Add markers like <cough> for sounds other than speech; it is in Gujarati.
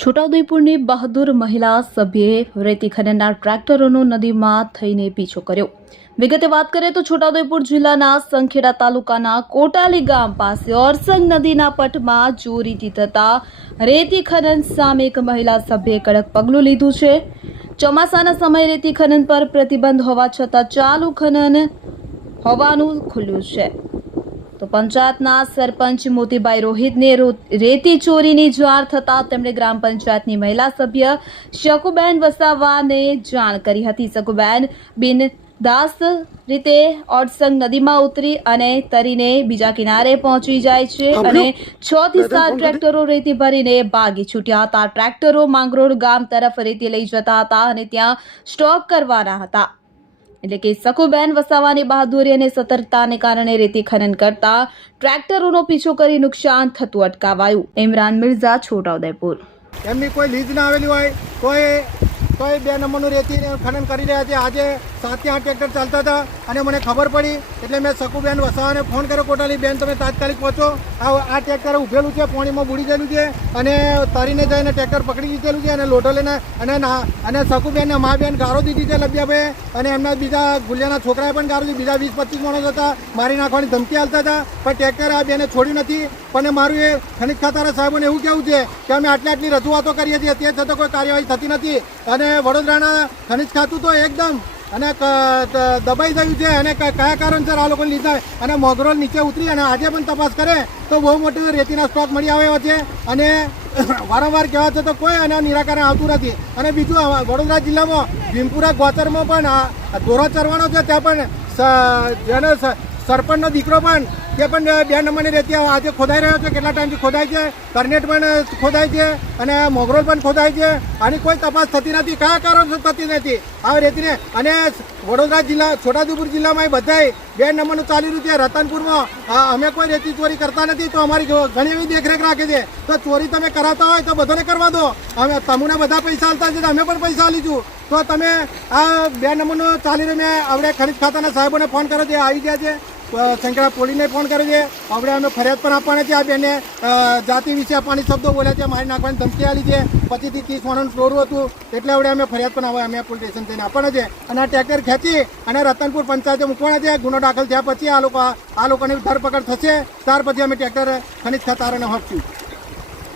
છોટાઉદેપુરની બહાદુર મહિલા સભ્યે રેતી ખનનના ટ્રેક્ટરોનો નદીમાં થઈને પીછો કર્યો. વિગતે વાત કરીએ તો છોટાઉદેપુર જિલ્લાના સંખેડા તાલુકાના કોટાલી ગામ પાસે ઓરસંગ નદીના પટમાં ચોરીથી થતા રેતી ખનન સામે એક મહિલા સભ્યે કડક પગલું લીધું છે. ચોમાસાના સમયે રેતી ખનન પર પ્રતિબંધ હોવા છતાં ચાલુ ખનન હોવાનું ખુલ્યું છે. તો પંચાયતના સરપંચ મોતીભાઈ રોહિતને રેતી ચોરીની જાણ થતાં તેમણે ગ્રામ પંચાયતની મહિલા સભ્ય શકુબેન વસાવાને જાણ કરી હતી. શકુબેન બિન દાસ રીતે ઓડસંગ નદીમાં ઉતરી અને તરીને બીજા કિનારે પહોંચી જાય છે અને છ થી સાત ટ્રેક્ટરો રેતી ભરીને ભાગી છૂટ્યા હતા. ટ્રેક્ટરો માંગરોળ ગામ તરફ રેતી લઈ જતા હતા અને ત્યાં સ્ટોક કરવાના હતા. એટલે કે સખુબેન વસાવાની બહાદુરી અને સતર્કતાને કારણે રેતી ખનન કરતા ટ્રેક્ટરોનો પીછો કરી નુકસાન થતું અટકાવાયું. ઇમરાન મિર્ઝા, છોટાઉદેપુર. એમની કોઈ લીઝ ના આવેલી હોય, કોઈ કોઈ બે નંબરનું રેતી ખનન કરી રહ્યા છે. આજે સાતથી આઠ ટ્રેક્ટર ચાલતા હતા. અને મને ખબર પડી એટલે મેં સકુબેન વસાવાને ફોન કર્યો, કોટાલી બેન, તમે તાત્કાલિક પહોંચો. આ આ ટ્રેક્ટર ઉભેલું છે, પાણીમાં બુડી ગયેલું છે અને તરીને જઈને ટ્રેક્ટર પકડી દીધેલું છે અને લોઢો લઈને અને ના, અને સકુબેનને મા બેન ગારો દીધી છે લબ્યાભાઈ. અને એમના બીજા ગુલિયાના છોકરાએ પણ ગારો દીધી. બીજા વીસ પચીસ માણસ હતા. મારી નાખવાની ધમકી હાલતા હતા. પણ ટ્રેક્ટર આ બેને છોડ્યું નથી. પણ મારું એ ખનિજ ખાતાના સાહેબોને એવું કેવું છે કે અમે આટલી આટલી રજૂઆતો કરીએ છીએ. તે છતાં કોઈ કાર્યવાહી થતી નથી. અને વડોદરાના ખનિજ ખાતું તો એકદમ અને દબાઈ ગયું છે અને કયા કારણસર આ લોકોને લીધા. અને મોગરોલ નીચે ઉતરી અને આજે પણ તપાસ કરે તો બહુ મોટી રેતીના સ્ટોક મળી આવ્યો છે. અને <coughs> વારંવાર કહેવા છતાં કોઈ આના નિરાકરણ આવતું નથી. અને બીજું વડોદરા જિલ્લામાં ભીમપુરા ગોચરમાં પણ આ ધોરો ચરવાનો છે, ત્યાં પણ જેનો સરપંચનો દીકરો પણ તે પણ, બે નંબરની રેતી આજે ખોદાઈ રહ્યો છે. કેટલા ટાઈમથી ખોદાય છે? કરનેટ પણ ખોદાય છે અને મોગરોલ પણ ખોદાય છે. આની કોઈ તપાસ થતી નથી. કયા કારણ થતી નથી? આ રેતીને અને વડોદરા જિલ્લા, છોટાઉદેપુર જિલ્લામાં બધાએ બે નંબરનું ચાલી રહ્યું છે. રતનપુરમાં અમે કોઈ રેતી ચોરી કરતા નથી. તો અમારી ઘણી એવી દેખરેખ રાખે છે. તો ચોરી તમે કરાવતા હોય તો બધાને કરવા દો. અમે તમને બધા પૈસા આલતા છે. અમે પણ પૈસા આલીશું તો તમે આ બે નંબરનું ચાલી રહ્યો. મેં આપણે ખનિજ ખાતાના સાહેબોને ફોન કર્યો છે આવી ગયા છે. શંકરા પોલીને ફોન કર્યો છે. આપણે અમે ફરિયાદ પણ આપવાની છે. આ બેને જાતિ વિશે આપવાની શબ્દો બોલ્યા છે. મારી નાખવાની ધમકી આવી છે. પછીથી ત્રીસ માણસનું ટોરું હતું. એટલે આપણે અમે ફરિયાદ પણ હવે અમે પોલીસ સ્ટેશન જઈને આપવાના છે. અને આ ટ્રેક્ટર ખેંચી અને રતનપુર પંચાયતે મૂકવાના છે. ગુનો દાખલ થયા પછી આ લોકો આ લોકોની ધરપકડ થશે. ત્યાર પછી અમે ટ્રેક્ટર ખનિજ ખાતાને આપશું